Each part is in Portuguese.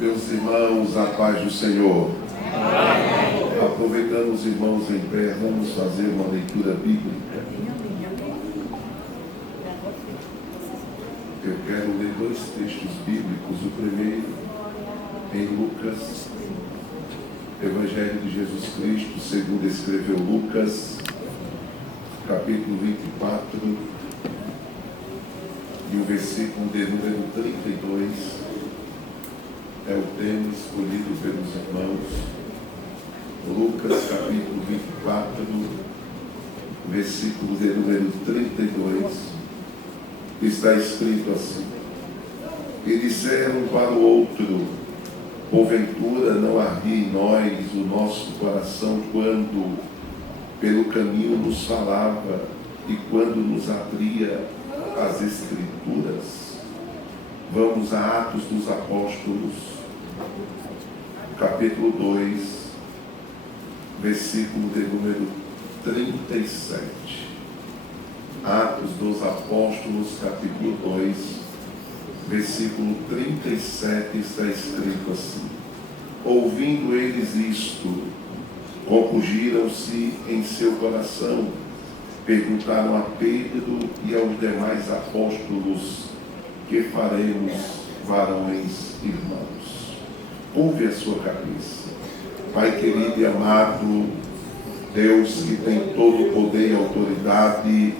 Meus irmãos, a paz do Senhor. Amém. Aproveitando os irmãos em pé, vamos fazer uma leitura bíblica. Eu quero ler dois textos bíblicos. O primeiro, em Lucas, Evangelho de Jesus Cristo, segundo escreveu Lucas, capítulo 24, e o versículo de número 32, é o tema escolhido pelos irmãos. Lucas, capítulo 24, versículo de número 32, está escrito assim: e disseram para o outro: porventura não ardia em nós o nosso coração quando pelo caminho nos falava e quando nos abria as Escrituras? Vamos a Atos dos Apóstolos, capítulo 2, versículo de número 37. Atos dos Apóstolos, capítulo 2, versículo 37, está escrito assim: ouvindo eles isto, compungiram-se em seu coração, perguntaram a Pedro e aos demais apóstolos: que faremos, varões irmãos? Ouve a sua cabeça. Pai querido e amado, Deus que tem todo o poder e autoridade,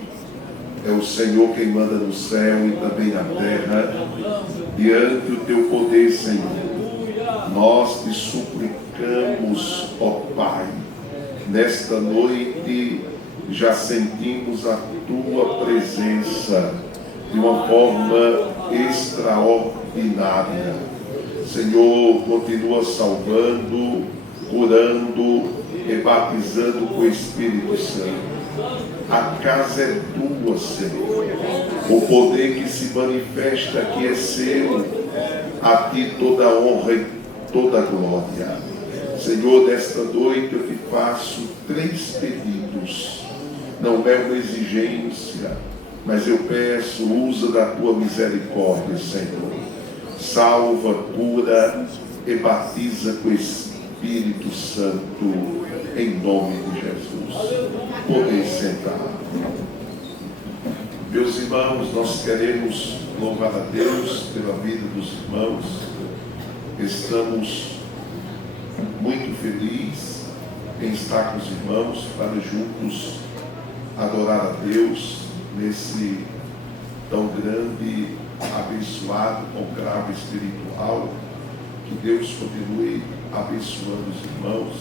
é o Senhor quem manda no céu e também na terra. Diante do teu poder, Senhor, nós te suplicamos, ó Pai, nesta noite já sentimos a tua presença de uma forma extraordinária. Senhor, continua salvando, curando e batizando com o Espírito Santo. A casa é tua, Senhor. O poder que se manifesta aqui é seu. A ti toda a honra e toda a glória. Senhor, nesta noite eu te faço 3 pedidos. Não é uma exigência, mas eu peço, usa da tua misericórdia, Senhor. Salva, cura e batiza com o Espírito Santo, em nome de Jesus. Podem sentar. Meus irmãos, nós queremos louvar a Deus pela vida dos irmãos. Estamos muito felizes em estar com os irmãos para juntos adorar a Deus nesse tão grande, abençoado conclave espiritual. Que Deus continue abençoando os irmãos.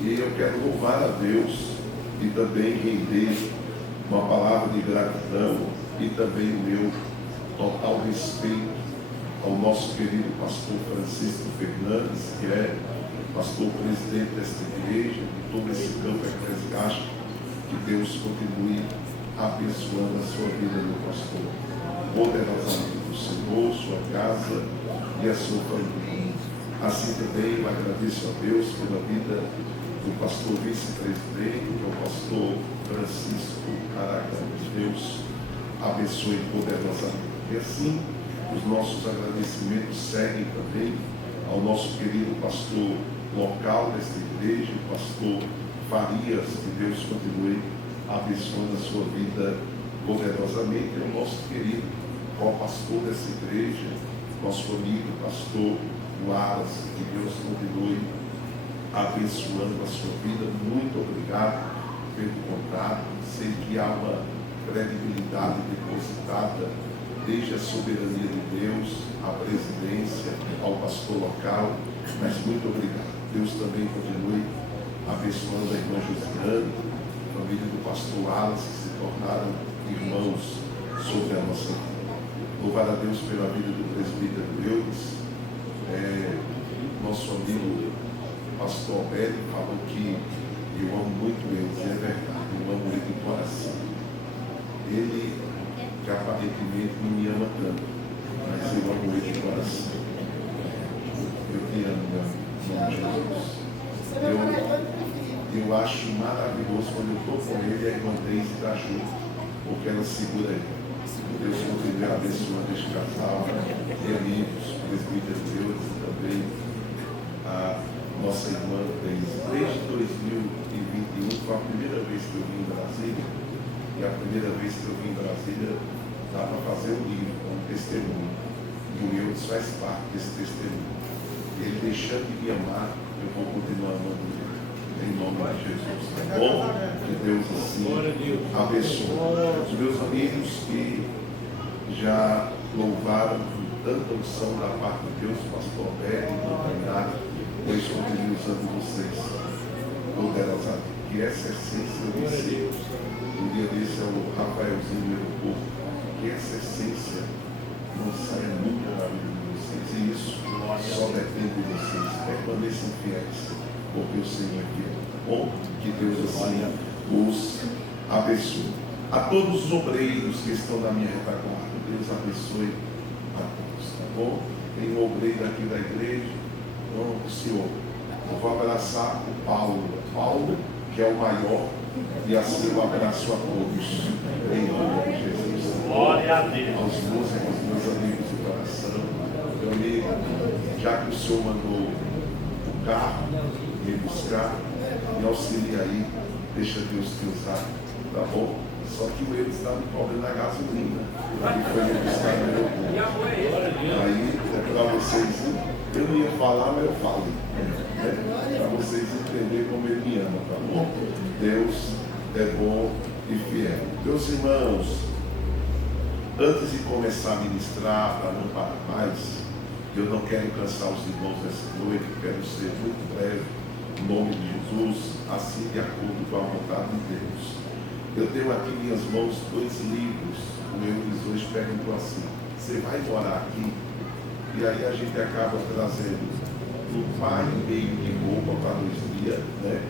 E eu quero louvar a Deus e também render uma palavra de gratidão e também o meu total respeito ao nosso querido pastor Francisco Fernandes, que é pastor presidente desta igreja, de todo esse campo eclesiástico. Que Deus continue abençoando a sua vida, meu pastor, poderosamente do Senhor, sua casa e a sua família. Assim também eu agradeço a Deus pela vida do pastor vice-presidente, o pastor Francisco Aragão. Deus abençoe poderosamente. E assim, os nossos agradecimentos seguem também ao nosso querido pastor local desta igreja, o pastor Farias. Que Deus continue abençoando a sua vida poderosamente. É o nosso querido co-pastor dessa igreja, nosso amigo pastor Wallace. Que Deus continue abençoando a sua vida. Muito obrigado pelo contato. Sei que há uma credibilidade depositada desde a soberania de Deus, a presidência, ao pastor local, mas muito obrigado. Deus também continue abençoando a irmã Josiane, a família do pastor Wallace, que se tornaram irmãos sobre a nossa vida. Louvar a Deus pela vida do presbítero Eudes. Nosso amigo pastor Alberto falou que eu amo muito ele, é verdade, eu amo ele de coração. Ele que aparentemente não me ama tanto, mas eu amo ele de coração. Eu te amo, meu nome de Jesus. Eu acho maravilhoso quando eu estou com ele e a irmã Deise está junto, porque ela segura ele. Deus continue abençoando este casal e amigos. família de Deus e também a nossa irmã desde 2021, foi a primeira vez que eu vim em Brasília, e a primeira vez que eu vim em Brasília dá para fazer um livro, um testemunho, e o Eudes faz parte desse testemunho. Ele deixando de me amar, eu vou continuar amando ele, em nome de Jesus. Tá bom? Que Deus assim abençoe. Os meus amigos que já louvaram com tanta unção da parte de Deus, pastor Bé e comunidade, Deus continue usando vocês poderosamente. Que essa essência eu venci. Um dia desse é o Rafaelzinho meu povo. Que essa essência não saia nunca da vida de vocês. E isso só depende de vocês. Permaneçam fiéis, porque o Senhor é fiel. Bom, que Deus assim os abençoe. A todos os obreiros que estão na minha retaguarda, Deus abençoe a todos, tá bom? Tem um obreiro aqui da igreja, o senhor. Eu vou abraçar o Paulo, que é o maior, e assim eu abraço a todos, em nome de Jesus. Glória a Deus. Aos meus amigos do coração, meu amigo, já que o senhor mandou o carro me buscar, me auxilia aí, deixa Deus te usar, tá bom? Só que o Eudes está me cobrando a gasolina. Ele foi me buscar no aeroporto. Aí, para vocês, eu não ia falar, mas eu falei. Né? Para vocês entenderem como ele me ama, tá bom? Deus é bom e fiel. Meus irmãos, antes de começar a ministrar, para não parar mais, eu não quero cansar os irmãos essa noite, quero ser muito breve, em nome de Jesus, assim de acordo com a vontade de Deus. Eu tenho aqui em minhas mãos 2 livros. O Eudes hoje perguntou assim: você vai morar aqui? E aí a gente acaba trazendo um par e meio de roupa para 2 dias, né?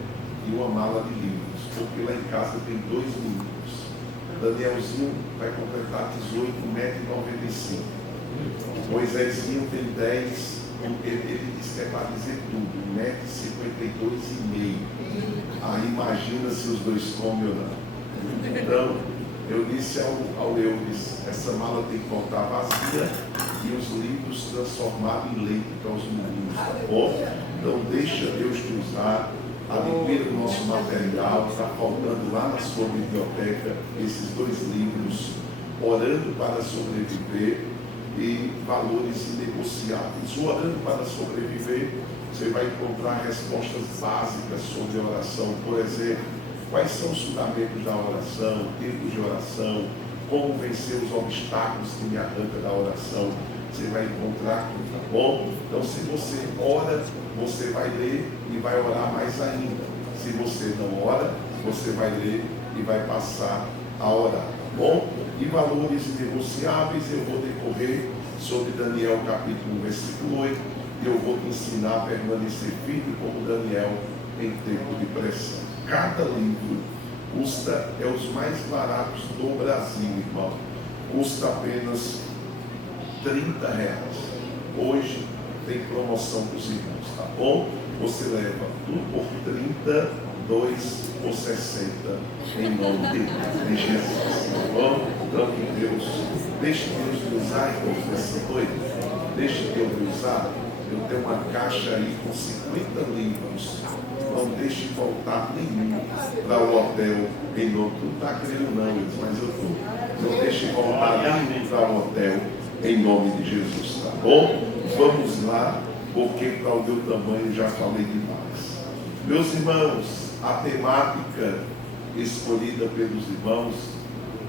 E uma mala de livros, porque lá em casa tem 2 meninos. Danielzinho vai completar 18,95 m. Moisésinho tem 10, ele disse que é para dizer tudo, 1,52 m. Aí imagina se os dois comem ou não. Então, eu disse ao Eudes, essa mala tem que voltar vazia e os livros transformados em leite para os meninos, tá bom? Então, deixa Deus te usar, adquira o nosso material, está faltando lá na sua biblioteca esses 2 livros, Orando para Sobreviver e Valores Inegociáveis. O Orando para Sobreviver, você vai encontrar respostas básicas sobre oração, por exemplo, quais são os fundamentos da oração, tipos de oração, como vencer os obstáculos que me arrancam da oração. Você vai encontrar, tá bom? Então, se você ora, você vai ler e vai orar mais ainda. Se você não ora, você vai ler e vai passar a orar, tá bom? E valores inegociáveis, eu vou decorrer sobre Daniel capítulo 1, versículo 8. E eu vou te ensinar a permanecer firme como Daniel em tempo de pressão. Cada livro custa, é os mais baratos do Brasil, irmão. Custa apenas R$30. Hoje tem promoção para os irmãos, tá bom? Você leva um por 30, 2 por 60, em nome de Jesus, tá bom? Então que Deus, deixe Deus me usar, irmãos, nessa noite. Deixe Deus me usar. Eu tenho uma caixa aí com 50 livros. Não deixe faltar nenhum para o hotel em nome. Tu não está crendo não, mas eu estou. Não deixe faltar nenhum para o hotel em nome de Jesus, tá bom? Vamos lá, porque para o meu tamanho já falei demais. Meus irmãos, a temática escolhida pelos irmãos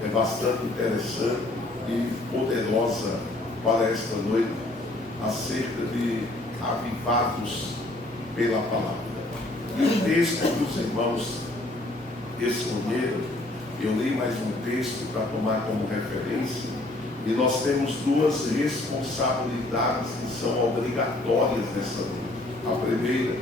é bastante interessante e poderosa para esta noite, acerca de avivados pela palavra. E o texto que os irmãos escolheram, eu li mais um texto para tomar como referência, e nós temos 2 responsabilidades que são obrigatórias nessa noite. A primeira,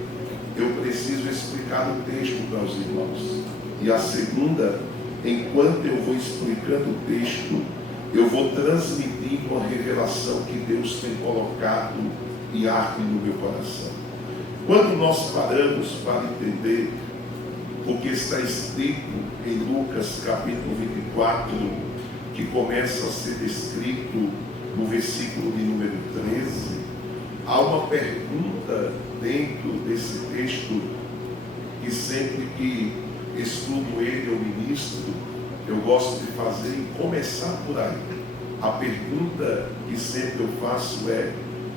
eu preciso explicar o texto para os irmãos. E a segunda, enquanto eu vou explicando o texto, eu vou transmitindo a revelação que Deus tem colocado e arde no meu coração. Quando nós paramos para entender o que está escrito em Lucas capítulo 24, que começa a ser descrito no versículo de número 13, há uma pergunta dentro desse texto que sempre que estudo ele ou ministro, eu gosto de fazer e começar por aí. A pergunta que sempre eu faço é: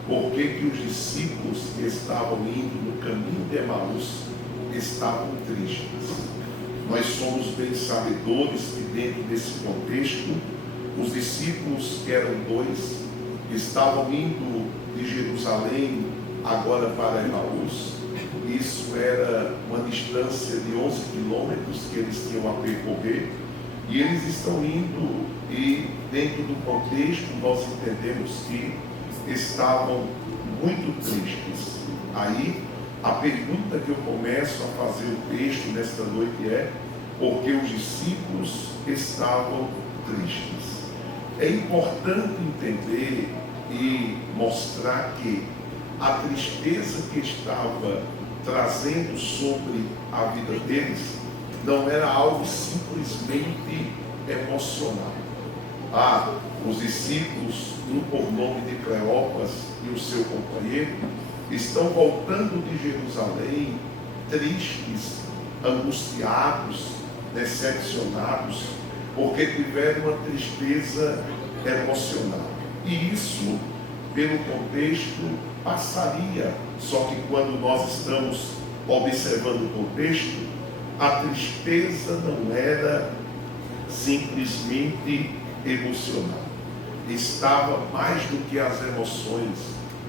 por que os discípulos que estavam indo no caminho de Emaús estavam tristes? Nós somos bem sabedores que dentro desse contexto, os discípulos, que eram dois, estavam indo de Jerusalém agora para Emaús. Isso era uma distância de 11 quilômetros que eles tinham a percorrer. E eles estão indo, e dentro do contexto nós entendemos que estavam muito tristes. Aí a pergunta que eu começo a fazer o texto nesta noite é: por que os discípulos estavam tristes? É importante entender e mostrar que a tristeza que estava trazendo sobre a vida deles não era algo simplesmente emocional. Os discípulos, um por nome de Cleopas e o seu companheiro, estão voltando de Jerusalém tristes, angustiados, decepcionados, porque tiveram uma tristeza emocional. E isso, pelo contexto, passaria. Só que quando nós estamos observando o contexto, a tristeza não era simplesmente emocional. Estava mais do que as emoções,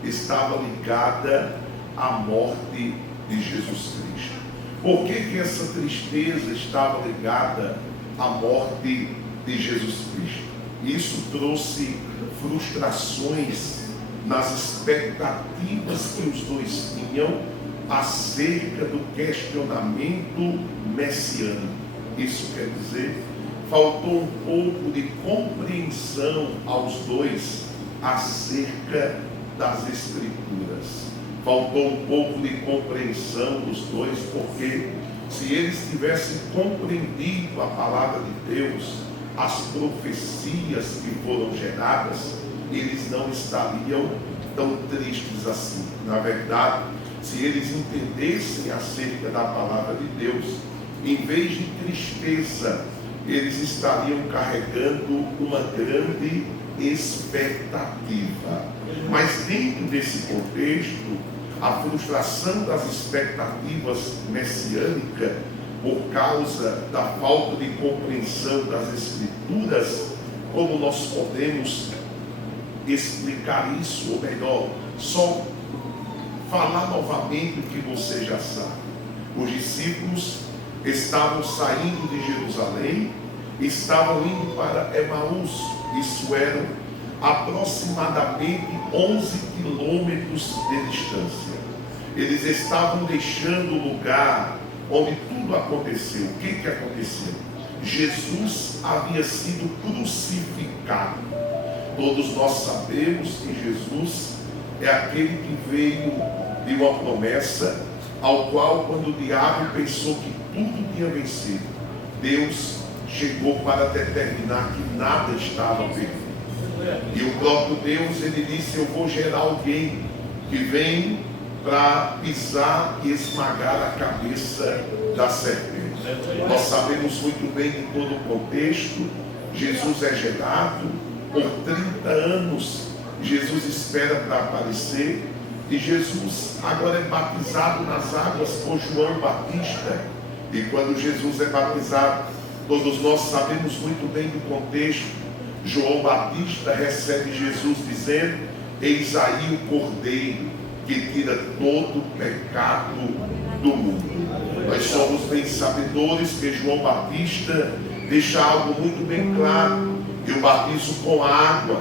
estava ligada à morte de Jesus Cristo. Por que essa tristeza estava ligada à morte de Jesus Cristo? Isso trouxe frustrações nas expectativas que os dois tinham acerca do questionamento messiânico. Isso quer dizer, faltou um pouco de compreensão aos dois acerca das Escrituras. Faltou um pouco de compreensão dos dois, porque se eles tivessem compreendido a palavra de Deus, as profecias que foram geradas, eles não estariam tão tristes assim. Na verdade, se eles entendessem acerca da palavra de Deus, em vez de tristeza, eles estariam carregando uma grande expectativa. Mas dentro desse contexto, a frustração das expectativas messiânicas, por causa da falta de compreensão das Escrituras, como nós podemos explicar isso, ou melhor, só falar novamente o que você já sabe. Os discípulos estavam saindo de Jerusalém, estavam indo para Emaús. Isso eram aproximadamente 11 quilômetros de distância. Eles estavam deixando o lugar onde tudo aconteceu. O que aconteceu? Jesus havia sido crucificado. Todos nós sabemos que Jesus é aquele que veio de uma promessa, ao qual, quando o diabo pensou que tudo tinha vencido, Deus chegou para determinar que nada estava perdido. E o próprio Deus, ele disse: eu vou gerar alguém que vem para pisar e esmagar a cabeça da serpente. Nós sabemos muito bem de todo o contexto. Jesus é gerado, por 30 anos Jesus espera para aparecer, e Jesus agora é batizado nas águas por João Batista. E quando Jesus é batizado, todos nós sabemos muito bem do contexto. João Batista recebe Jesus dizendo: eis aí o Cordeiro que tira todo o pecado do mundo. Nós somos bem sabedores que João Batista deixa algo muito bem claro, que o batismo com água,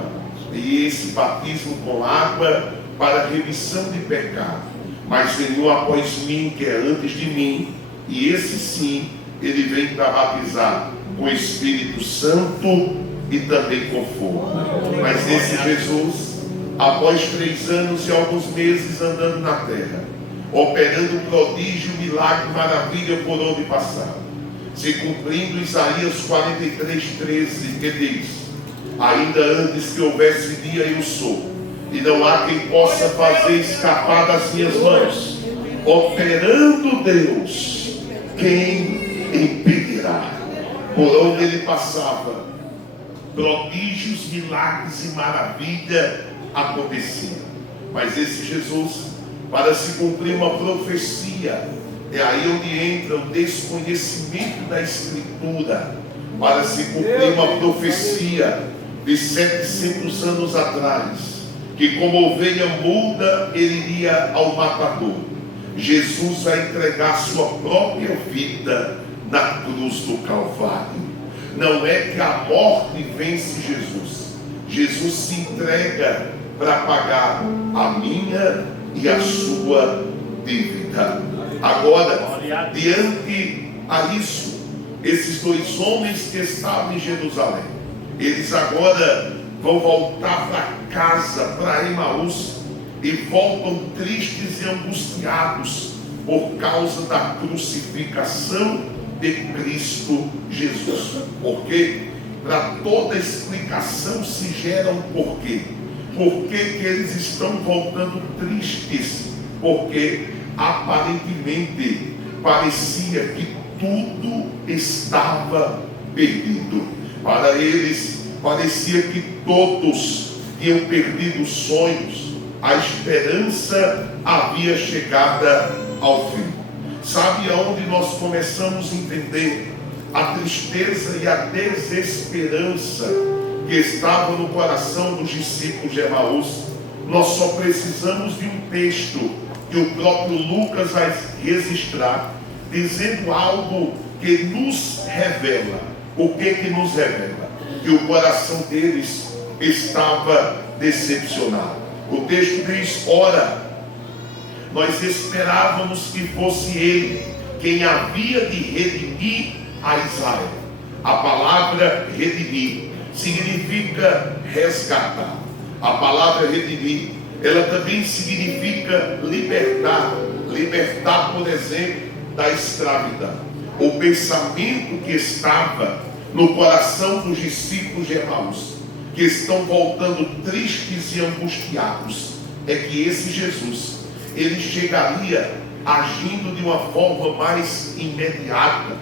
e esse batismo com água para remissão de pecado. Mas vem um após mim, que é antes de mim, e esse sim, ele vem para batizar com o Espírito Santo e também com fogo. Mas esse Jesus, após 3 anos e alguns meses andando na terra, operando prodígio, milagre, maravilha por onde passava, se cumprindo Isaías 43:13, que diz: ainda antes que houvesse dia eu sou, e não há quem possa fazer escapar das minhas mãos. Operando Deus, quem impedirá? Por onde ele passava, prodígios, milagres e maravilha aconteciam. Mas esse Jesus, para se cumprir uma profecia, é aí onde entra o desconhecimento da Escritura, para se cumprir uma profecia de 700 anos atrás, que como ovelha muda ele iria ao matador. Jesus vai entregar sua própria vida na cruz do Calvário. Não é que a morte vence Jesus. Jesus se entrega para pagar a minha e a sua dívida. Agora, diante a isso, esses dois homens que estavam em Jerusalém, eles agora vão voltar para casa, para Emaús, e voltam tristes e angustiados por causa da crucificação de Cristo Jesus. Por quê? Para toda explicação se gera um porquê. Por que eles estão voltando tristes? Porque aparentemente parecia que tudo estava perdido. Para eles parecia que todos tinham perdido os sonhos. A esperança havia chegado ao fim. Sabe aonde nós começamos a entender a tristeza e a desesperança que estava no coração dos discípulos de Emaús? Nós só precisamos de um texto que o próprio Lucas vai registrar, dizendo algo que nos revela. O que nos revela? Que o coração deles estava decepcionado. O texto diz: ora, nós esperávamos que fosse ele quem havia de redimir a Israel. A palavra redimir significa resgatar. A palavra redimir, ela também significa libertar. Libertar, por exemplo, da escravidão. O pensamento que estava no coração dos discípulos de Emaús, que estão voltando tristes e angustiados, é que esse Jesus, ele chegaria agindo de uma forma mais imediata,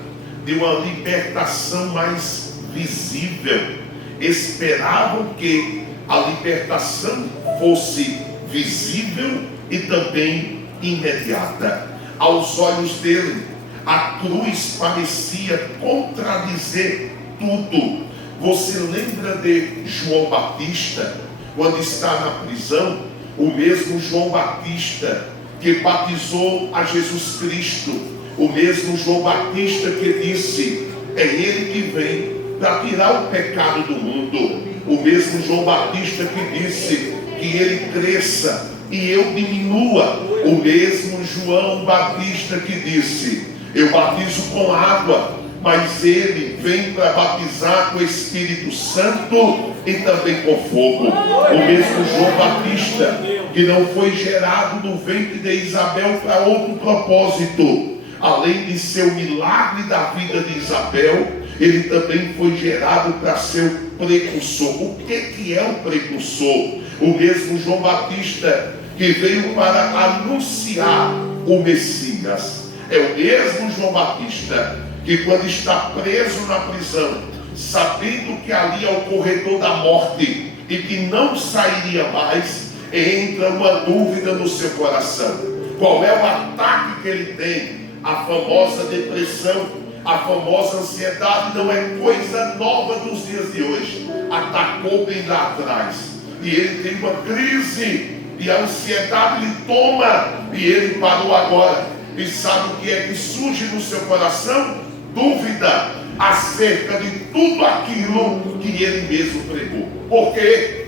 de uma libertação mais visível. Esperavam que a libertação fosse visível e também imediata. Aos olhos dele, a cruz parecia contradizer tudo. Você lembra de João Batista, quando está na prisão? O mesmo João Batista que batizou a Jesus Cristo, o mesmo João Batista que disse: é ele que vem para tirar o pecado do mundo. O mesmo João Batista que disse que ele cresça e eu diminua. O mesmo João Batista que disse: eu batizo com água, mas ele vem para batizar com o Espírito Santo e também com fogo. O mesmo João Batista, que não foi gerado no ventre de Isabel para outro propósito, além de ser o milagre da vida de Isabel, ele também foi gerado para ser o precursor. O que é o precursor? O mesmo João Batista que veio para anunciar o Messias. É o mesmo João Batista que, quando está preso na prisão, sabendo que ali é o corredor da morte e que não sairia mais, entra uma dúvida no seu coração. Qual é o ataque que ele tem? A famosa depressão, a famosa ansiedade. Não é coisa nova dos dias de hoje. Atacou bem lá atrás. E ele tem uma crise, e a ansiedade lhe toma, e ele parou agora. E sabe o que é que surge no seu coração? Dúvida acerca de tudo aquilo que ele mesmo pregou. Por quê?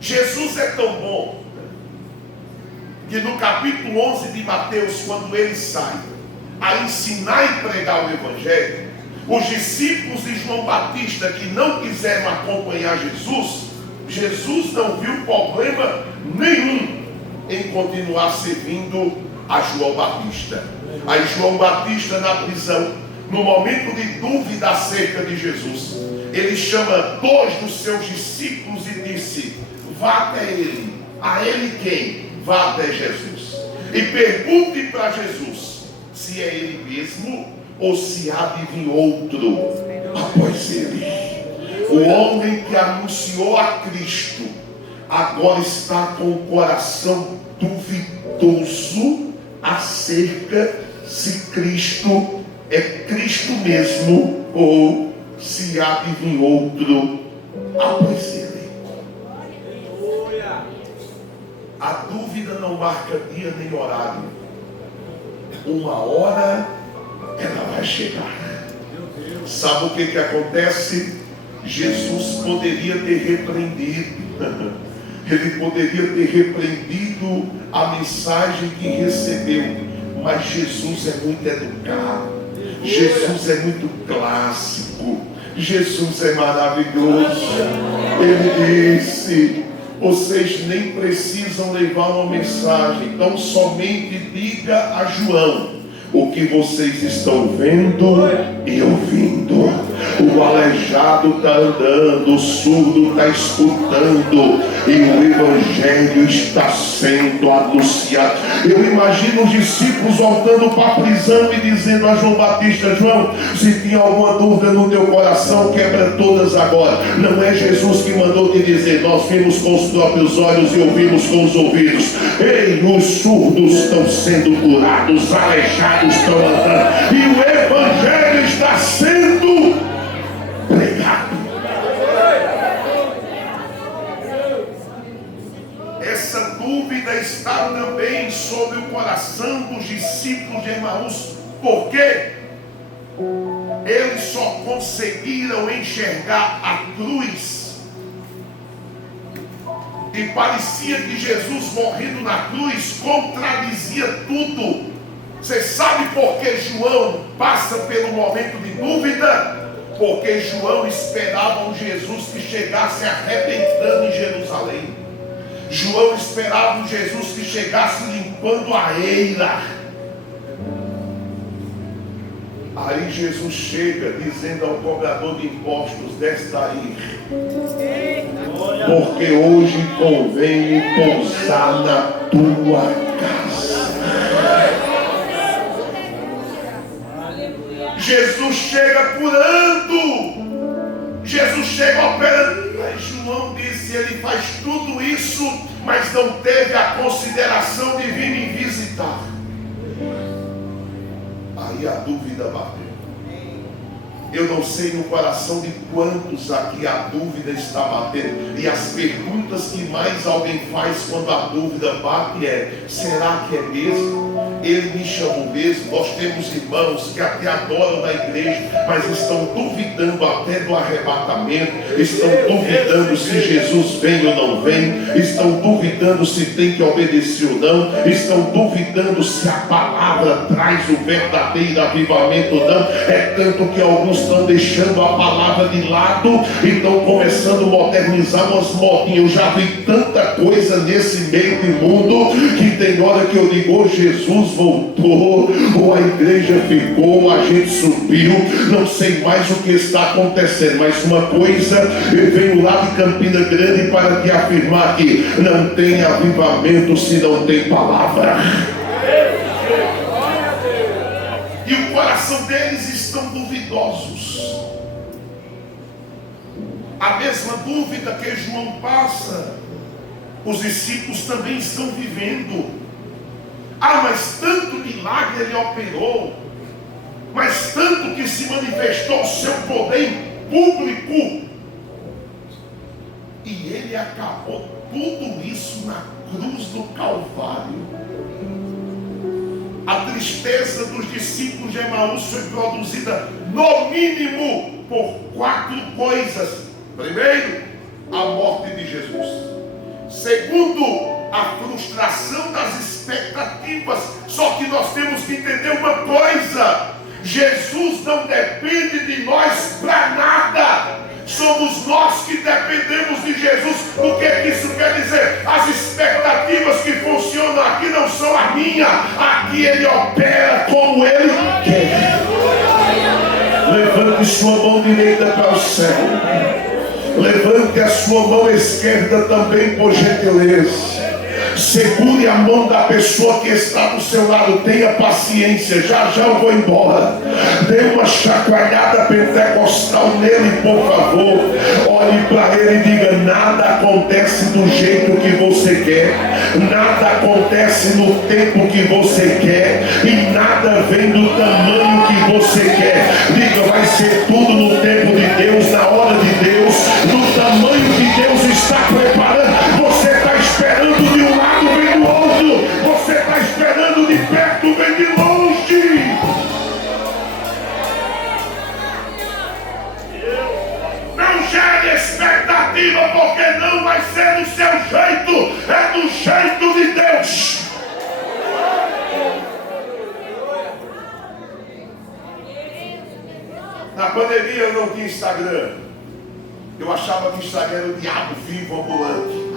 Jesus é tão bom que no capítulo 11 de Mateus, quando ele sai a ensinar e pregar o Evangelho, os discípulos de João Batista que não quiseram acompanhar Jesus, Jesus não viu problema nenhum em continuar servindo a João Batista. Aí João Batista, na prisão, no momento de dúvida acerca de Jesus, ele chama 2 dos seus discípulos e disse: vá até ele. A ele quem? Vá até Jesus. E pergunte para Jesus se é ele mesmo ou se há de vir outro após ele. O homem que anunciou a Cristo agora está com o coração duvidoso acerca se Cristo é Cristo mesmo ou se há de vir outro após ele. A dúvida não marca dia nem horário. Uma hora ela vai chegar. Sabe o que acontece? Jesus poderia ter repreendido. Ele poderia ter repreendido a mensagem que recebeu. Mas Jesus é muito educado. Jesus é muito clássico. Jesus é maravilhoso. Ele disse: vocês nem precisam levar uma mensagem, então somente diga a João o que vocês estão vendo e ouvindo. O aleijado está andando, o surdo está escutando e o evangelho está sendo anunciado. Eu imagino os discípulos voltando para a prisão e dizendo a João Batista: João, se tinha alguma dúvida no teu coração, quebra todas agora. Não é Jesus que mandou te dizer, nós vimos com os próprios olhos e ouvimos com os ouvidos. Ei, os surdos estão sendo curados, os aleijados estão andando e o evangelho está sendo pregado. Essa dúvida está também sobre o coração dos discípulos de Emaús, porque eles só conseguiram enxergar a cruz e parecia que Jesus morrendo na cruz contradizia tudo. Você sabe por que João passa pelo momento de dúvida? Porque João esperava um Jesus que chegasse arrebentando em Jerusalém. João esperava um Jesus que chegasse limpando a eira. Aí Jesus chega dizendo ao cobrador de impostos: desce daí, porque hoje convém pousar na tua casa. Jesus chega curando, Jesus chega operando. Mas João disse: ele faz tudo isso, mas não teve a consideração de vir me visitar. Aí a dúvida bateu. Eu não sei no coração de quantos aqui a dúvida está batendo. E as perguntas que mais alguém faz quando a dúvida bate é: será que é mesmo? Ele me chamou mesmo? Nós temos irmãos que até adoram na igreja, mas estão duvidando até do arrebatamento. Estão duvidando se Jesus vem ou não vem. Estão duvidando se tem que obedecer ou não. Estão duvidando se a palavra traz o verdadeiro avivamento ou não. É tanto que alguns estão deixando a palavra de lado e estão começando a modernizar umas modinhas. Eu já vi tanta coisa nesse meio de mundo que tem hora que eu digo: oh, Jesus voltou, ou a igreja ficou, ou a gente subiu, não sei mais o que está acontecendo. Mas uma coisa, eu venho lá de Campina Grande para te afirmar que não tem avivamento se não tem palavra. E o coração deles estão duvidosos. A mesma dúvida que João passa, os discípulos também estão vivendo. Ah, mas tanto milagre ele operou, mas tanto que se manifestou o seu poder público, e ele acabou tudo isso na cruz do Calvário. A tristeza dos discípulos de Emaús foi produzida no mínimo por 4 coisas. Primeiro, a morte de Jesus. Segundo, a frustração das expectativas. Só que nós temos que entender uma coisa: Jesus não depende de nós para nada. Somos nós que dependemos de Jesus. O que isso quer dizer? As expectativas que funcionam aqui não são a minha. Aqui ele opera como ele quer. Levante sua mão direita para o céu. Levante a sua mão esquerda também, por gentileza. Segure a mão da pessoa que está do seu lado. Tenha paciência, já já eu vou embora. Dê uma chacoalhada pentecostal nele, por favor. Olhe para ele e diga: nada acontece do jeito que você quer, nada acontece no tempo que você quer, e nada vem do tamanho que você quer. Diga: vai ser tudo no tempo de Deus, na hora de Deus, no tamanho que Deus está preparando. Você está esperando de um lado, vem do outro. Você está esperando de perto, vem de longe. Não gere expectativa, porque não vai ser do seu jeito, é do jeito de Deus. Na pandemia eu não tinha Instagram. Eu achava que Instagram era o diabo vivo ambulante.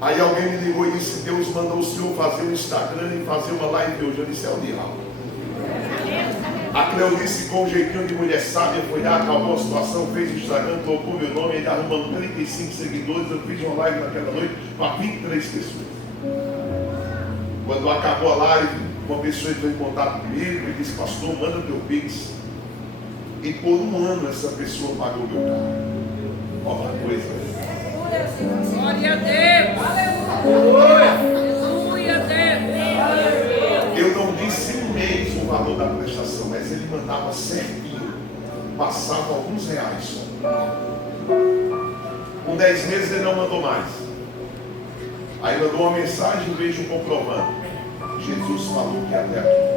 Aí alguém me ligou e disse: Deus mandou o senhor fazer um Instagram e fazer uma live hoje. Eu disse: é o diabo. A Cleonice, com um jeitinho de mulher sábia, foi lá, acalmou a situação, fez o Instagram, colocou meu nome, ele arrumando 35 seguidores. Eu fiz uma live naquela noite para 23 pessoas. Quando acabou a live, uma pessoa entrou em contato comigo e disse: pastor, manda teu Pix. E por um ano essa pessoa pagou meu carro. Olha uma coisa. Glória a Deus. Aleluia, Deus. Eu não disse um mês o valor da prestação, mas ele mandava certinho. Passava alguns reais só. Com 10 meses ele não mandou mais. Aí mandou uma mensagem, vejo comprovando. Jesus falou que até aqui.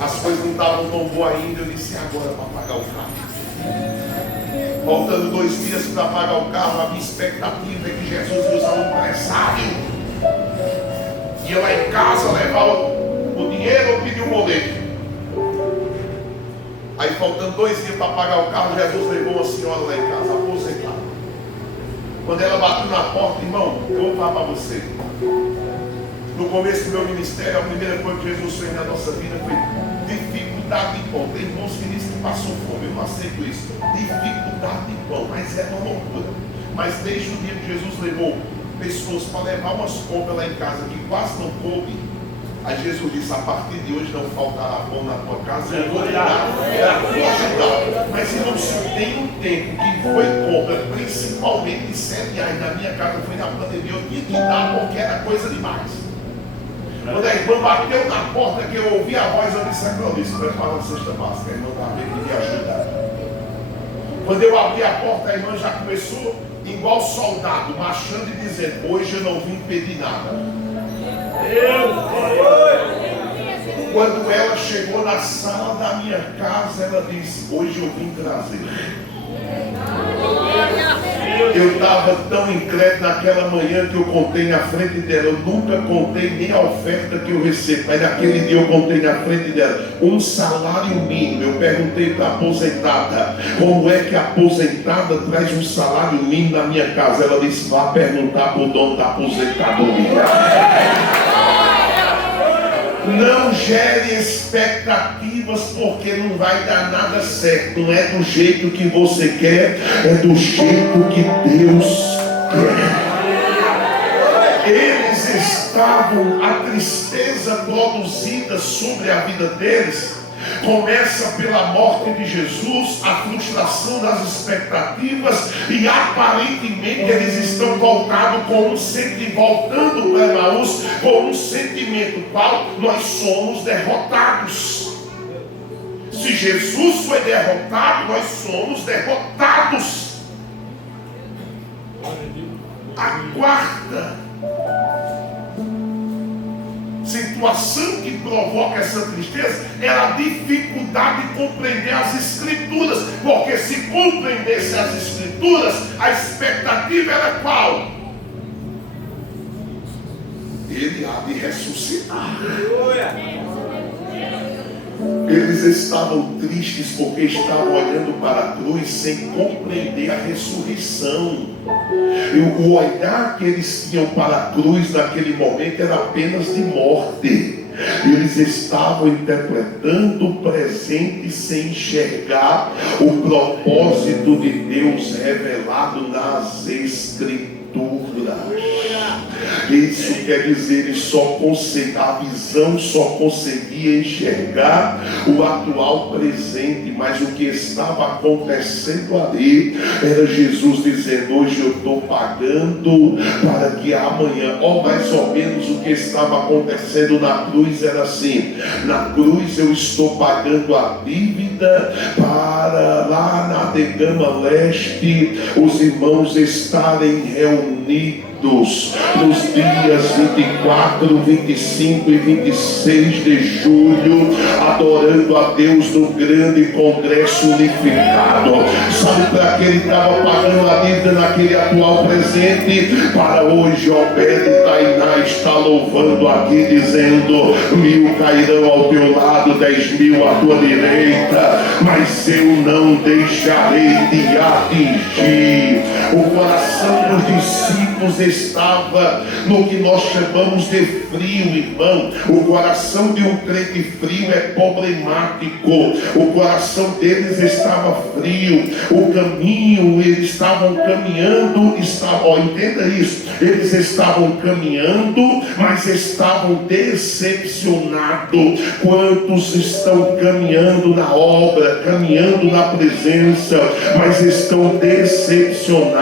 As coisas não estavam tão boas ainda. Eu disse: agora para pagar o carro. Faltando 2 dias para pagar o carro, a minha expectativa é que Jesus usa um empresário. Ia lá em casa levar o dinheiro ou pedir o boleto. Aí faltando 2 dias para pagar o carro, Jesus levou uma senhora lá em casa, aposentada. Quando ela bateu na porta: irmão, eu vou falar para você. No começo do meu ministério, a primeira coisa que Jesus fez na nossa vida foi dificuldade de pão. Tem irmãos que dizem que passou fome, eu não aceito isso. Dificuldade de pão, mas é uma loucura. Mas desde o dia que Jesus levou pessoas para levar umas compras lá em casa que quase não coube, aí Jesus disse: a partir de hoje não faltará pão na tua casa, eu vou te dar. Mas irmão, se tem um tempo que foi compra, principalmente de cereais na minha casa, foi na pandemia, eu tinha que dar porque era coisa demais. Quando a irmã bateu na porta, que eu ouvi a voz, eu disse: Cleonice, prepara a cesta básica. A irmã estava bem que me ajuda. Quando eu abri a porta, a irmã já começou igual soldado, marchando e dizendo: hoje eu não vim pedir nada. Quando ela chegou na sala da minha casa, ela disse: hoje eu vim trazer. Eu estava tão incrédulo naquela manhã que eu contei na frente dela. Eu nunca contei nem a oferta que eu recebo, mas naquele dia eu contei na frente dela um salário mínimo. Eu perguntei para a aposentada: como é que a aposentada traz um salário mínimo na minha casa? Ela disse: vá perguntar para o dono da aposentadoria. Não gere expectativas, porque não vai dar nada certo. Não é do jeito que você quer, é do jeito que Deus quer. Eles estavam, a tristeza produzida sobre a vida deles começa pela morte de Jesus, a frustração das expectativas, e aparentemente eles estão voltados com um sentimento, voltando para Emaús com um sentimento: qual? Nós somos derrotados. Se Jesus foi derrotado, nós somos derrotados. A quarta situação que provoca essa tristeza é a dificuldade de compreender as Escrituras, porque se compreendesse as Escrituras, a expectativa era qual? Ele há de ressuscitar. Eles estavam tristes porque estavam olhando para a cruz sem compreender a ressurreição. E o olhar que eles tinham para a cruz naquele momento era apenas de morte. Eles estavam interpretando o presente sem enxergar o propósito de Deus revelado nas Escrituras. Isso quer dizer, a visão só conseguia enxergar o atual presente, mas o que estava acontecendo ali era Jesus dizendo: hoje eu estou pagando para que amanhã, mais ou menos o que estava acontecendo na cruz era assim: na cruz eu estou pagando a dívida para lá na Degama Leste os irmãos estarem reunidos nos dias 24, 25 e 26 de julho, adorando a Deus no grande congresso unificado. Sabe para que ele estava pagando a dívida naquele atual presente? Para hoje, Obed e Tainá está louvando aqui, dizendo: 1000 cairão ao teu lado, 10.000 à tua direita, mas eu não deixarei de atingir. O coração dos discípulos estava no que nós chamamos de frio, irmão. O coração de um crente frio é problemático. O coração deles estava frio. O caminho, eles estavam caminhando, entenda isso, eles estavam caminhando, mas estavam decepcionados. Quantos estão caminhando na obra, caminhando na presença, mas estão decepcionados?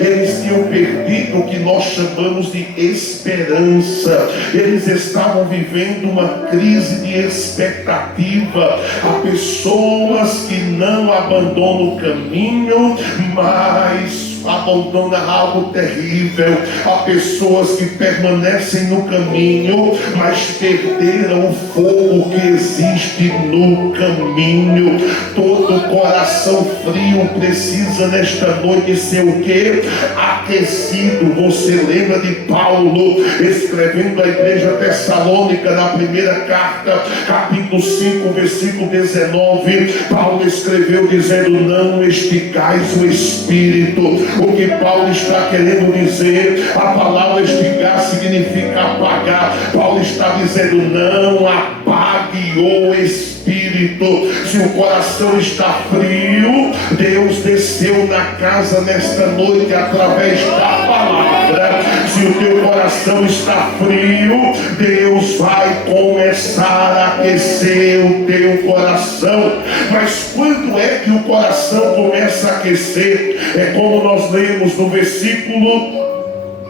Eles tinham perdido o que nós chamamos de esperança. Eles estavam vivendo uma crise de expectativa. Há pessoas que não abandonam o caminho, mas abandona algo terrível. Há pessoas que permanecem no caminho, mas perderam o fogo que existe no caminho. Todo coração frio precisa nesta noite ser o quê? Aquecido. Você lembra de Paulo escrevendo à igreja tessalônica na primeira carta, capítulo 5, versículo 19. Paulo escreveu dizendo: não esticais o espírito. O que Paulo está querendo dizer? A palavra esticar significa apagar. Paulo está dizendo: não apague o espírito. Se o coração está frio, Deus desceu na casa nesta noite através da palavra. Se o teu coração está frio, Deus vai começar a aquecer o teu coração. Mas quando é que o coração começa a aquecer? É como nós lemos no versículo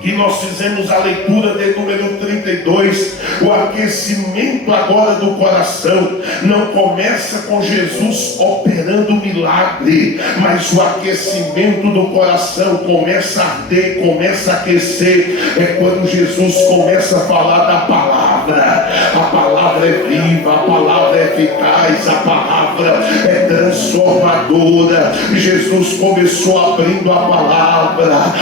que nós fizemos a leitura de número 32. O aquecimento agora do coração não começa com Jesus operando milagre, mas o aquecimento do coração começa a arder, começa a aquecer. É quando Jesus começa a falar da palavra. A palavra é viva, a palavra é eficaz, a palavra é transformadora. Jesus começou abrindo a palavra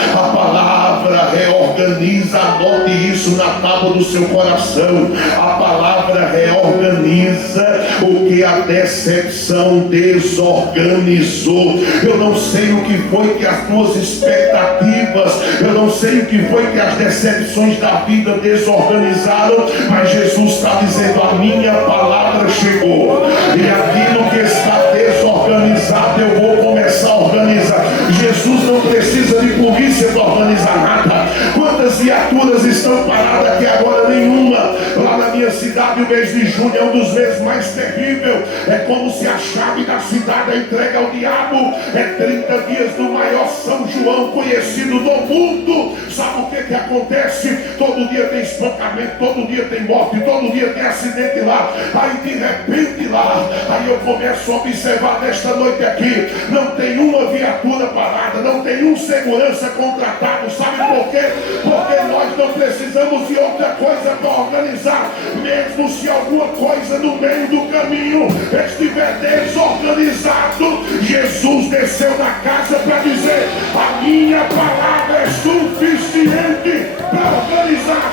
reorganiza. Anote isso na tábua do seu coração. A palavra reorganiza o que a decepção desorganizou. Eu não sei o que foi que as tuas expectativas, eu não sei o que foi que as decepções da vida desorganizaram, mas Jesus está dizendo: a minha palavra chegou, e aquilo que está desorganizado eu vou começar a organizar. Jesus não precisa de polícia para organizar nada. Quantas viaturas estão paradas aqui agora? Nenhuma. Lá na minha cidade, o mês de junho é um dos meses mais terríveis. É como se a chave da cidade é entregue ao diabo. É 30 dias do maior São João conhecido no mundo. Sabe o que acontece? Todo dia tem espancamento, todo dia tem morte, todo dia tem acidente lá. Aí de repente lá, aí eu começo a observar nesta noite aqui, não tem uma viatura parada, não tem um segurança contratado. Sabe por quê? Porque nós não precisamos de outra coisa para organizar. Mesmo se alguma coisa no meio do caminho estiver desorganizado, Jesus desceu na casa para dizer: a minha palavra é suficiente para organizar.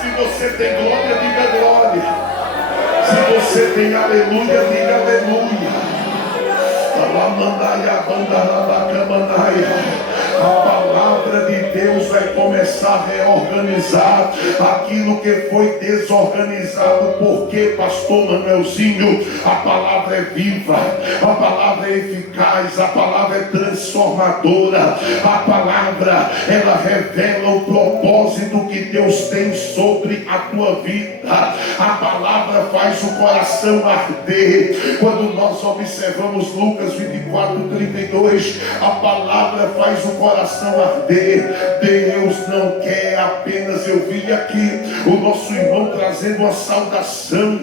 Se você tem glória, diga glória. Se você tem aleluia, diga aleluia. A palavra de Deus vai começar a reorganizar aquilo que foi desorganizado. Porque, pastor Manuelzinho, a palavra é viva, a palavra é eficaz, a palavra é transformadora. A palavra, ela revela o propósito que Deus tem sobre a tua vida. A palavra faz o coração arder. Quando nós observamos Lucas 24:32, a palavra faz o coração arder. Deus não quer apenas, eu vi aqui o nosso irmão trazendo uma saudação,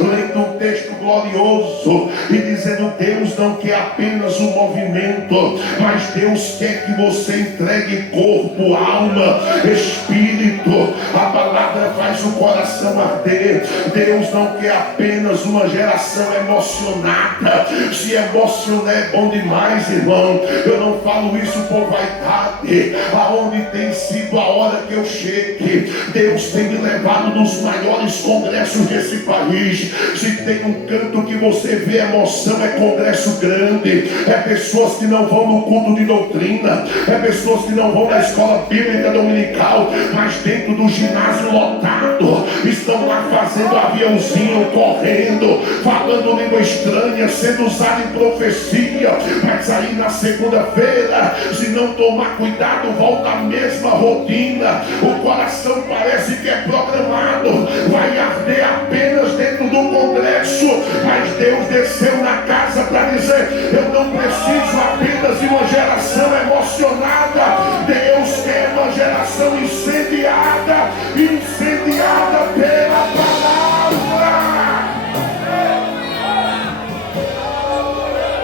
lendo um texto glorioso e dizendo: Deus não quer apenas um movimento, mas Deus quer que você entregue corpo, alma, espírito. A palavra faz o coração arder. Deus não quer apenas uma geração emocionada. Se emocionar é bom demais, irmão. Eu não falo isso por vaidade. Aonde tem sido a hora que eu chegue, Deus tem me levado nos maiores congressos desse país. Se tem um canto que você vê emoção, é congresso grande. É pessoas que não vão no culto de doutrina, é pessoas que não vão na escola bíblica dominical, mas dentro do ginásio lotado, estão lá fazendo aviãozinho, correndo, falando língua estranha, sendo usado em profecia. Mas aí na segunda-feira, se não tomar cuidado, volta a mesma rotina. O coração parece que é programado, vai arder apenas dentro do congresso. Mas Deus desceu na casa para dizer: eu não preciso apenas de uma geração emocionada. Deus quer uma geração incendiada, incendiada pela palavra.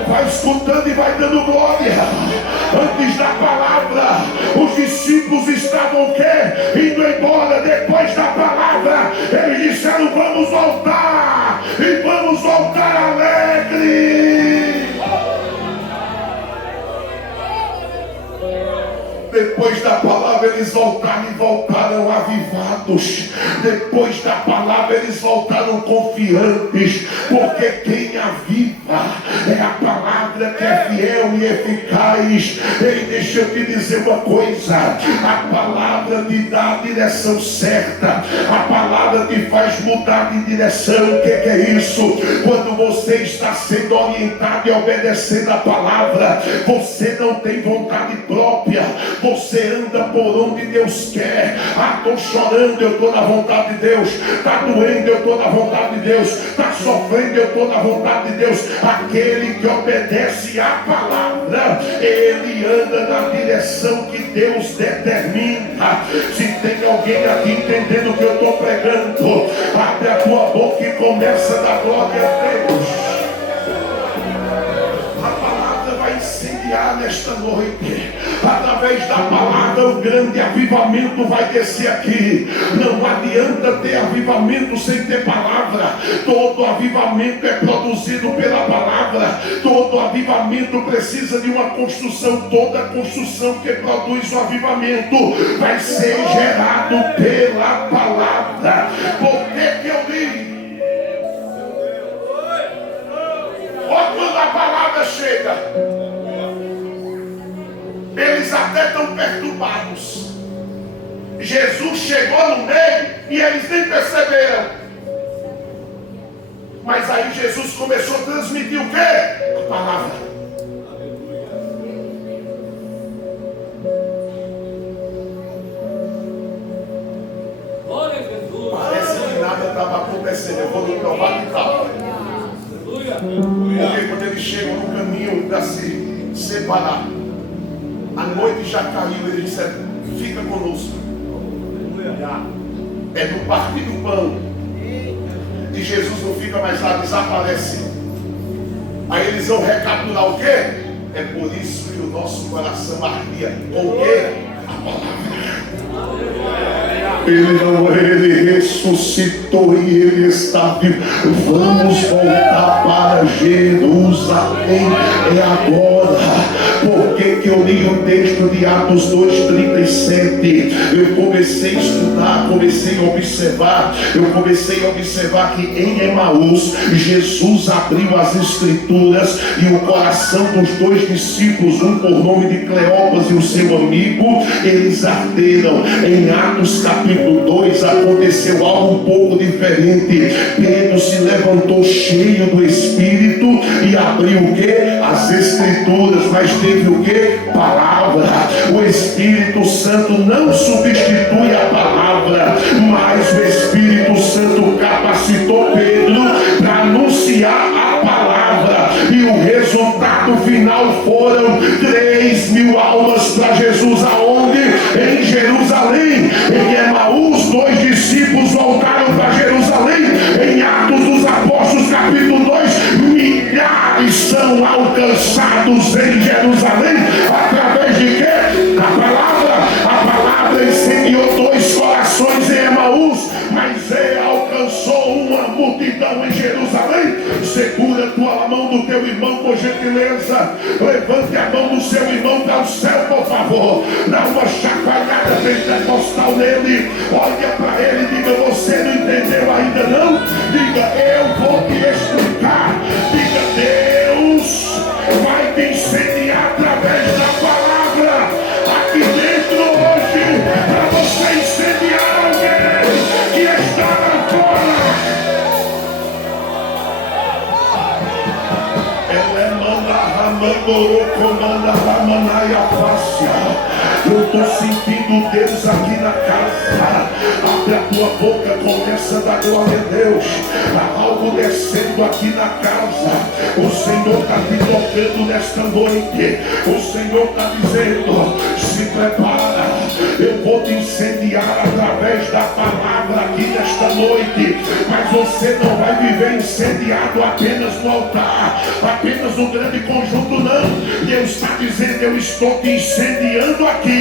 Vai escutando e vai dando glória. Antes da palavra, os discípulos estavam o quê? Indo embora. Depois da palavra, eles disseram: vamos voltar, e vamos voltar alegre. Depois da palavra eles voltaram e voltaram avivados. Depois da palavra eles voltaram confiantes. Porque quem aviva é a palavra que é fiel e eficaz. Ei, deixa eu te dizer uma coisa: a palavra te dá a direção certa. A palavra te faz mudar de direção. O que é isso? Quando você está sendo orientado e obedecendo a palavra, você não tem vontade própria. Você anda por onde Deus quer. Ah, estou chorando, eu estou na vontade de Deus. Está doendo, eu estou na vontade de Deus. Está sofrendo, eu estou na vontade de Deus. Aquele que obedece à palavra, ele anda na direção que Deus determina. Se tem alguém aqui entendendo o que eu estou pregando, abre a tua boca e começa a dar glória a Deus. A palavra vai incendiar nesta noite. Através da palavra, o grande avivamento vai descer aqui. Não adianta ter avivamento sem ter palavra. Todo avivamento é produzido pela palavra. Todo avivamento precisa de uma construção. Toda construção que produz o avivamento vai ser gerado pela palavra. Por que eu digo? Olha quando a palavra chega, eles até estão perturbados. Jesus chegou no meio e eles nem perceberam. Mas aí Jesus começou a transmitir o quê? A palavra. Parece que nada estava acontecendo. Eu vou lhe provar que estava. Porque quando eles chegam no caminho para se separar, a noite já caiu, eles disseram: fica conosco. É no partir do pão. E Jesus não fica mais lá, desaparece. Aí eles vão recapturar o quê? É por isso que o nosso coração ardia. Com o quê? A palavra. Ele ressuscitou e ele está vivo. Vamos voltar para Jerusalém. É agora. Porque que eu li o texto de Atos 2:37, eu comecei a estudar, comecei a observar que em Emaús, Jesus abriu as escrituras e o coração dos dois discípulos, um por nome de Cleopas e o seu amigo, eles arderam. Em Atos capítulo 2 aconteceu algo um pouco diferente. Pedro se levantou cheio do Espírito e abriu o que? As escrituras, mas teve o que? Palavra. O Espírito Santo não substitui a palavra, mas o Espírito Santo capacitou Pedro para anunciar a palavra, e o resultado final foram 3.000 almas para Jesus. Aonde? Em Jerusalém. Em Emaús, 2 discípulos voltaram para Jerusalém. Em Atos dos Apóstolos capítulo 2, milhares são alcançados em Jerusalém. Através de quê? Da palavra. A palavra incendiou 2 corações em Emaús, mas ele alcançou uma multidão em Jerusalém. Segura a tua mão do teu irmão, por gentileza. Levante a mão do seu irmão para o céu, por favor. Dá uma chacoalhada pentecostal nele. Olha para ele e diga: você não entendeu ainda não? Diga: eu vou te explicar. Diga: Deus vai te incendiar através da palavra aqui dentro hoje, para você incendiar alguém que está lá fora. Ela manda ramandorô, comanda ramanaia fácia. Eu estou sentindo Deus aqui na casa. Abre a tua boca, começa a dar glória a Deus. Há algo descendo aqui na casa. O Senhor está te tocando nesta noite. O Senhor está dizendo: se prepara, eu vou te incendiar através da palavra aqui nesta noite. Mas você não vai viver incendiado apenas no altar, apenas no grande conjunto, não. Deus está dizendo: eu estou te incendiando aqui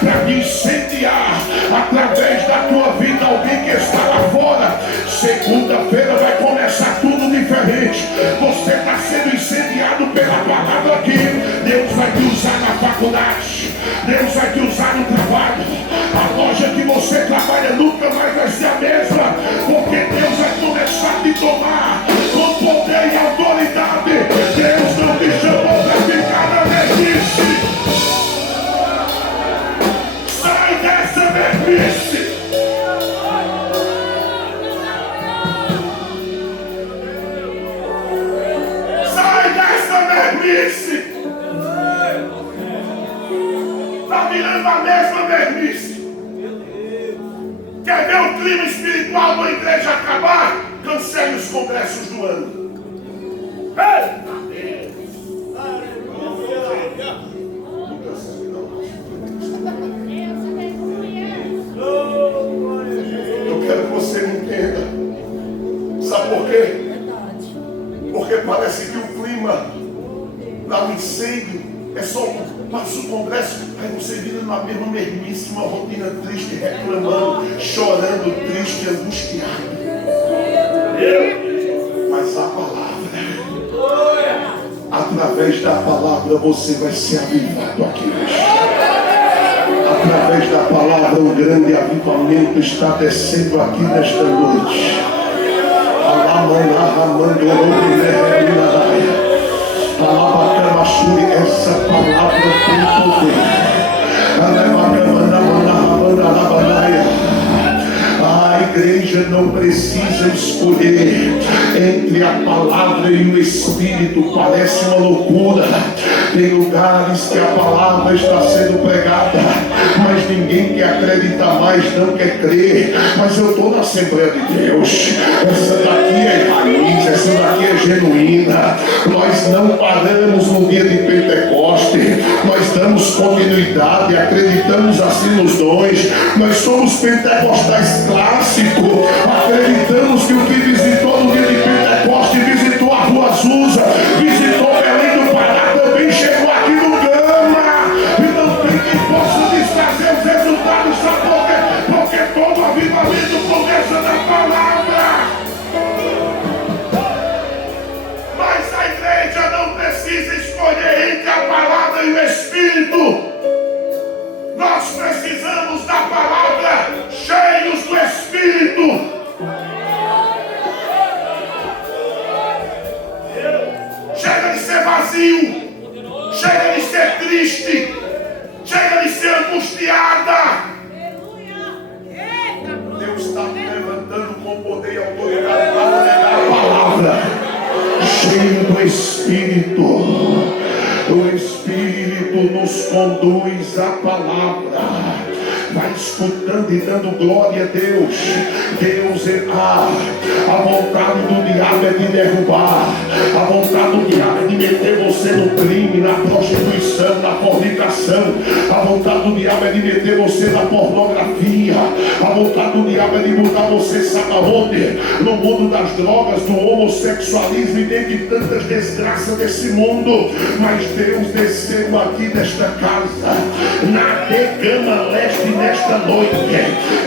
para te incendiar através da tua vida alguém que está lá fora. Segunda-feira vai começar tudo diferente. Você está sendo incendiado pela palavra aqui. Deus vai te usar na faculdade, Deus vai te usar no trabalho. A loja que você trabalha nunca mais vai ser a mesma, porque Deus vai começar a te tomar com poder e autoridade. Deus não te chamou para ficar na mesmice. Sai dessa mesmice. Sai dessa mesmice. Está virando a mesma mesmice. Quer ver o clima espiritual da igreja acabar? Cancele os congressos do ano. Eu quero que você me entenda. Sabe por quê? Porque parece que o clima dá um incêndio. É só passa o congresso, aí você vira numa mesma mesmice, uma rotina triste, reclamando, chorando, triste, angustiado. Mas a palavra, através da palavra você vai ser avivado aqui hoje. Através da palavra um grande avivamento está descendo aqui nesta noite. Essa palavra tem poder. A igreja não precisa escolher entre a palavra e o Espírito. Parece uma loucura. Tem lugares que a palavra está sendo pregada, mas ninguém quer acreditar mais, não quer crer. Mas eu estou na Assembleia de Deus. Essa daqui é raiz, essa daqui é genuína. Nós não paramos no dia de Pentecoste, nós damos continuidade, acreditamos assim nos dons. Nós somos pentecostais clássicos, acreditamos que o que visitou no dia de Pentecoste visitou a Rua Azusa, visitou Belém do Pará, também chegou aqui no Gama. E não tem quem possa desfazer os resultados, sabe por quê? Porque todo avivamento começa da palavra. Mas a igreja não precisa escolher entre a palavra e o Espírito. vazio, chega de ser triste, chega de ser angustiada. Deus está me levantando com poder e autoridade para pregar a palavra, cheio do Espírito. O Espírito nos conduz à palavra. Vai escutando e dando glória a Deus. Deus a vontade do diabo é de derrubar. A vontade do diabo é de meter você no crime, na prostituição, na fornicação. A vontade do diabo é de meter você na pornografia. A vontade do diabo é de mudar você, sabe aonde? No mundo das drogas, do homossexualismo e dentre tantas desgraças desse mundo. Mas Deus desceu aqui nesta casa, na Decama Leste, nesta noite.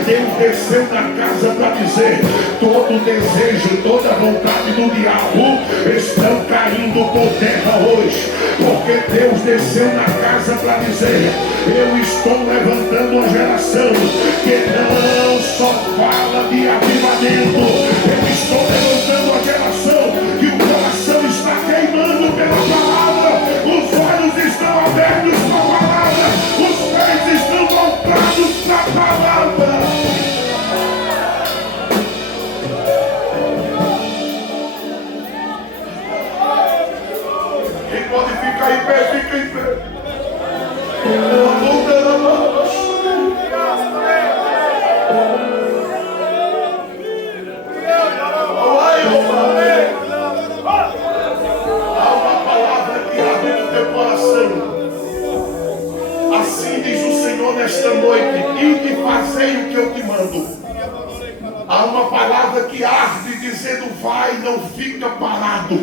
Deus desceu na casa para dizer: todo desejo, toda vontade do diabo estão caindo por terra hoje, porque Deus desceu na casa para dizer: eu estou levantando uma geração que não só fala de avivamento, eu estou levantando uma geração que o coração está queimando pela palavra, os olhos estão abertos para a palavra, os pés estão voltados para a palavra. Quem pode ficar em pé, fica em pé. Há uma palavra que abre no teu coração. Assim diz o Senhor nesta noite: ide e fazei o que eu te mando. Há uma palavra que arde dizendo: vai, não fica parado.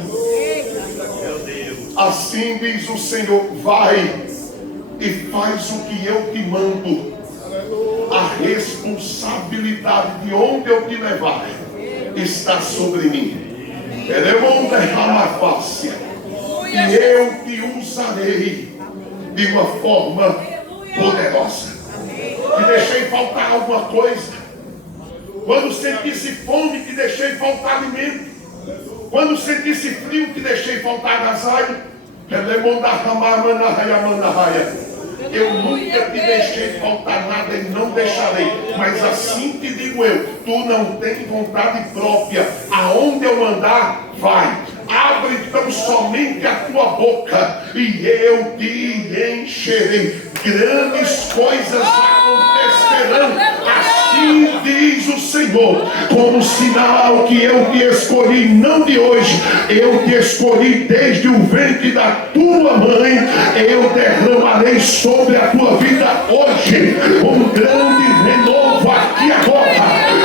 Assim diz o Senhor: vai e faz o que eu te mando. A responsabilidade de onde eu te levar está sobre mim. E eu te usarei de uma forma poderosa. Te deixei faltar alguma coisa. Quando sentisse fome, te deixei faltar alimento. Quando sentisse frio, te deixei faltar agasalho. Eu nunca te deixei faltar nada e não deixarei. Mas assim te digo eu: tu não tens vontade própria. Aonde eu mandar, vai. Abre então somente a tua boca e eu te encherei. Grandes coisas acontecerão. Assim diz o Senhor, como sinal que eu te escolhi, não de hoje, eu te escolhi desde o ventre da tua mãe. Eu derramarei sobre a tua vida hoje um grande renovo aqui agora.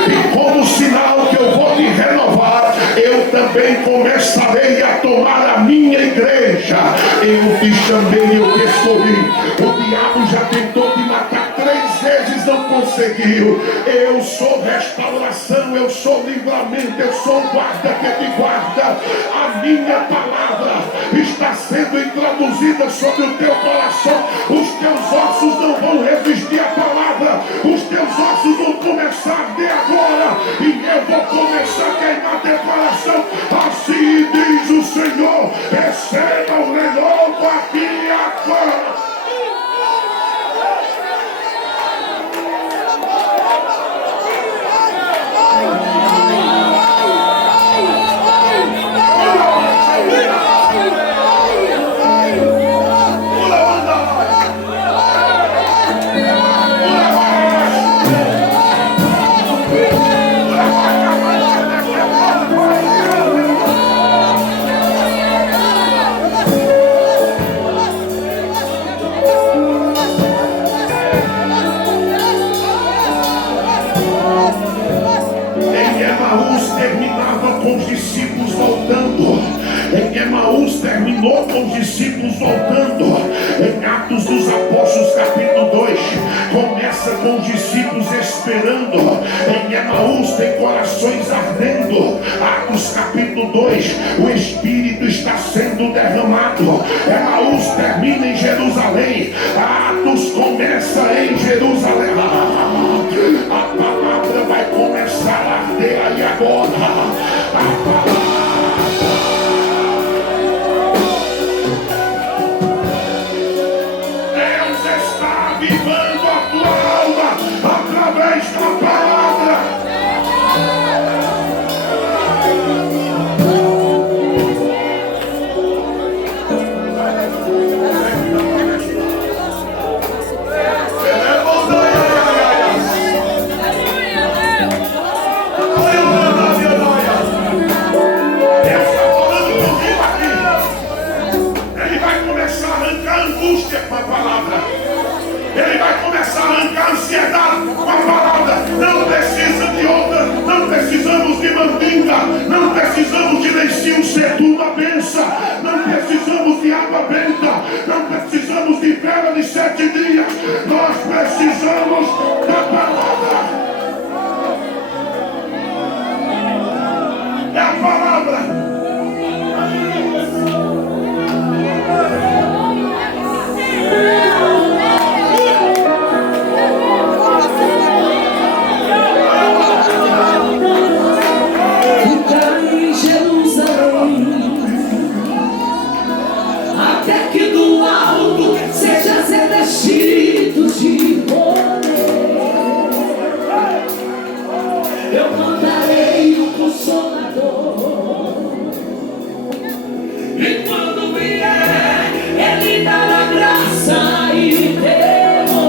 E como sinal que eu vou te renovar, eu também começarei a tomar a minha igreja. Eu te chamei, eu te escolhi. O diabo já tentou te matar 3 vezes, não conseguiu. Eu sou restauração, eu sou livramento, eu sou guarda que te guarda. A minha palavra está sendo introduzida sobre o teu coração. Os teus ossos não vão resistir à palavra. Os teus ossos vão começar a arder agora. E eu vou começar a queimar teu coração. Assim diz o Senhor: receba o renovo aqui agora. Terminava com os discípulos voltando. Em Emaús terminou com os discípulos voltando. Em Atos dos Apóstolos capítulo 2 começa com os discípulos esperando. Em Emaús tem corações ardendo. Atos capítulo 2, o Espírito está sendo derramado. Emaús termina em Jerusalém. Atos começa em Jerusalém. A palavra vai começar a arder aí agora. A palavra. angústia com a palavra. Ele vai começar a arrancar a ansiedade com a palavra. Não precisa de outra. Não precisamos de mandinga. Não precisamos de lencinho seduto a benção. Não precisamos de água benta. Não precisamos de vela de 7 dias. Nós precisamos da palavra. É a palavra. Ficar em Jerusalém, até que do alto seja revestido de poder. Eu mandarei o Consolador, e quando vier, Ele dará graça e temor.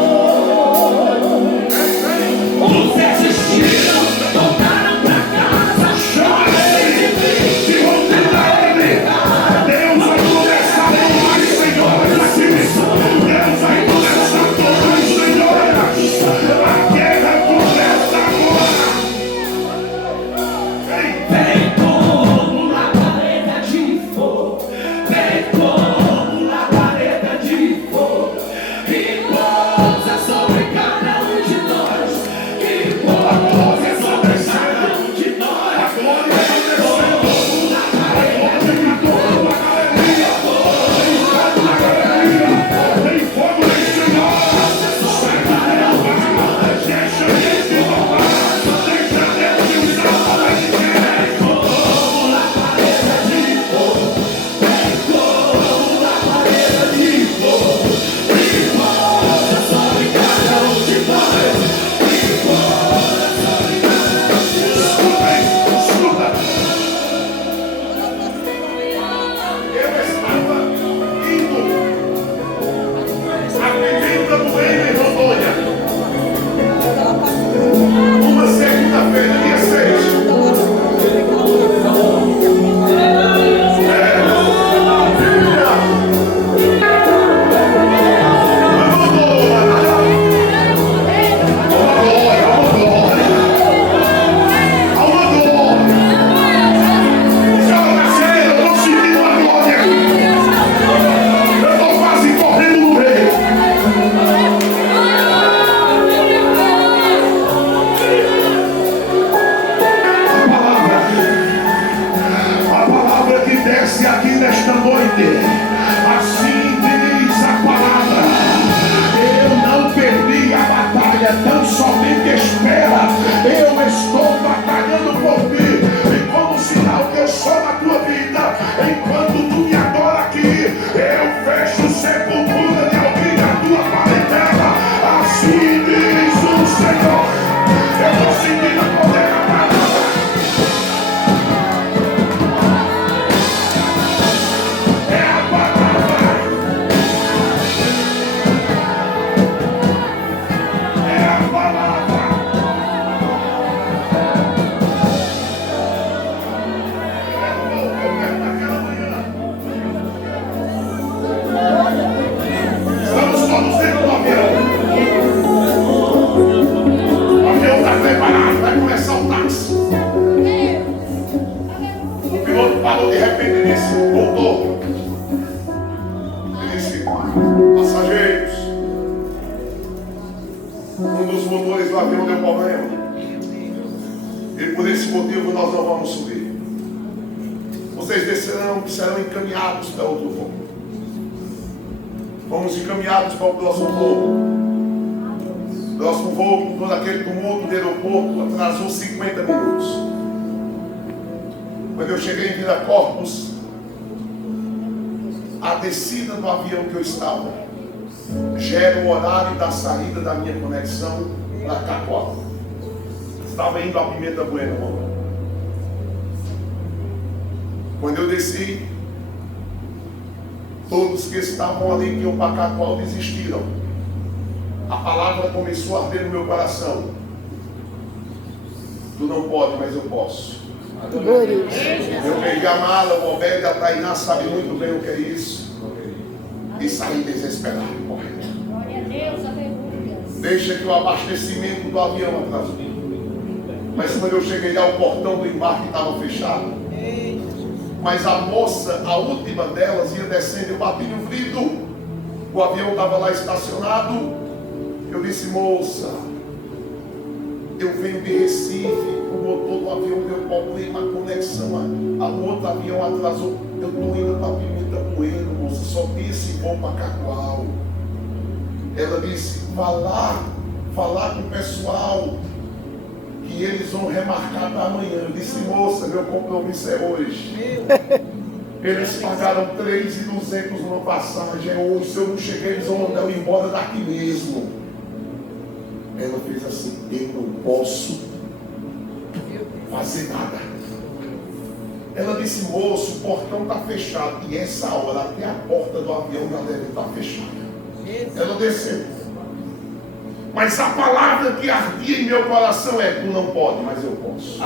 Os desistiram, voltaram pra casa, chorem de vontade. Deus vai começar a tomar, senhoras, aqui. Deus vai começar a tomar, senhoras. A guerra começa agora. Vem como labareda de fogo, vem como labareda de fogo, e pousa sobre cada um de nós, e pousa sobre cada um de nós. Como labareda de fogo, Tem fogo aí, senhoras. Sai da paz. Deixa Deus te louvar. Deixa Deus te usar para te querer. como labareda de fogo, vem como labareda de fogo, e pousa sobre cada um de nós, e pousa sobre cada um de nós. Escuta aí, escuta. Eu estava indo à pimenta do reino em Rondônia. Uma segunda-feira, dia 6. Aqui nesta noite, assim diz a palavra: eu não perdi a batalha, tão somente espera. Eu estou batalhando por ti, e como sinal que eu sou na tua vida, enquanto tu me adora aqui, eu fecho sepultura de alguém na tua parentela. Assim diz o Senhor. Eu estou sentindo a poder da palavra. Estamos todos dentro do avião. O avião está preparado, vai começar o táxi. O piloto parou de repente e disse: voltou. Ele disse: passageiros, um dos motores do avião deu problema, e por esse motivo nós não vamos subir. Vocês descerão e serão encaminhados para outro voo. Fomos encaminhados para o próximo voo. Próximo voo, com todo aquele tumulto do aeroporto, atrasou 50 minutos. Quando eu cheguei em Viracopos, a descida do avião que eu estava já era o horário da saída da minha conexão para Cacoal. Estava indo a Pimenta Bueno, irmão. Quando eu desci, todos que estavam ali que iam para Cacoal desistiram. A palavra começou a arder no meu coração. Tu não pode, mas eu posso. Eu peguei a mala, o Obed, a Tainá sabe muito bem o que é isso. E e saí desesperado correndo. Glória a Deus, aleluia. Deixa que o abastecimento do avião atrasou. Mas quando eu cheguei lá, o portão do embarque estava fechado. Mas a moça, a última delas, ia descendo. Eu bati no vidro. O avião estava lá estacionado. Eu disse: moça, eu venho de Recife. O motor do avião deu problema, a conexão. O outro avião atrasou. Eu estou indo para Pimenta Bueno, moça. Só tem esse voo para Cacoal. Ela disse: vá lá falar com o pessoal que eles vão remarcar para amanhã. Eu disse: moça, meu compromisso é hoje. Eles pagaram 3.200 numa passagem. Hoje, se eu não cheguei, eles vão mandar eu embora daqui mesmo. Ela fez assim: eu não posso fazer nada. Ela disse: moço, o portão está fechado. E essa hora, até a porta do avião já deve estar fechada. Ela desceu. Mas a palavra que ardia em meu coração é: tu não pode, mas eu posso.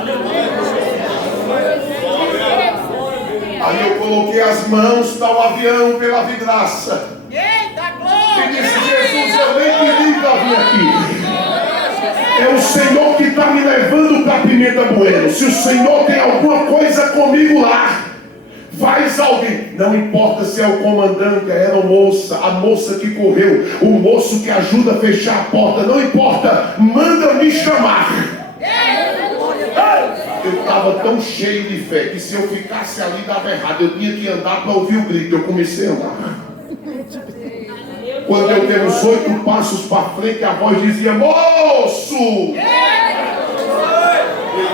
Aí eu coloquei as mãos para o avião pela vidraça. Eita, glória! E disse: Jesus, eu nem pedi para vir aqui. É o Senhor que está me levando para Pimenta Bueno. Se o Senhor tem alguma coisa comigo lá, faz alguém. Não importa se é o comandante, a aeromoça, a moça que correu, o moço que ajuda a fechar a porta. Não importa, manda me chamar. Eu estava tão cheio de fé que se eu ficasse ali dava errado. Eu tinha que andar para ouvir o grito. Eu comecei a andar. Quando eu dei uns 8 passos para frente, a voz dizia: moço! Eu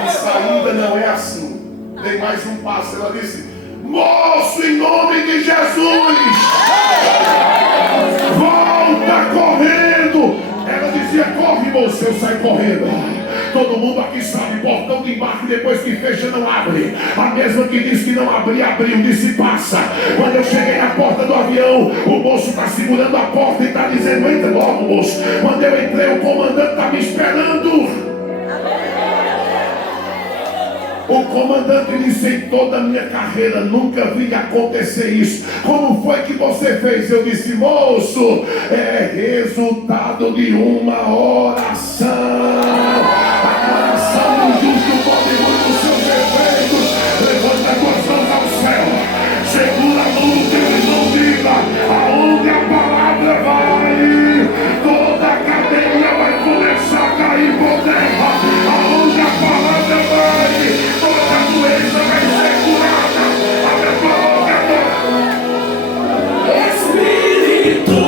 disse: ainda não é assim. Dei mais um passo. Ela disse: moço, em nome de Jesus, volta correndo. Ela dizia: corre, moço. Eu saí correndo. Todo mundo aqui sabe, portão de embarque depois que fecha não abre. A mesma que disse que não abria, abriu, disse: passa. Quando eu cheguei na porta do avião, o moço está segurando a porta e está dizendo: entra logo, moço. Quando eu entrei, o comandante está me esperando. O comandante disse: em toda a minha carreira nunca vi acontecer isso. Como foi que você fez? Eu disse: moço, é resultado de uma oração. A oração do justo pode muito seus efeitos. Levanta as tuas mãos ao céu. Segura a mão do teu irmão, diga: aonde a palavra vai, toda a cadeia vai começar a cair por terra. Aonde a palavra vai, toda a doença vai ser curada. Abre a tua boca, Espírito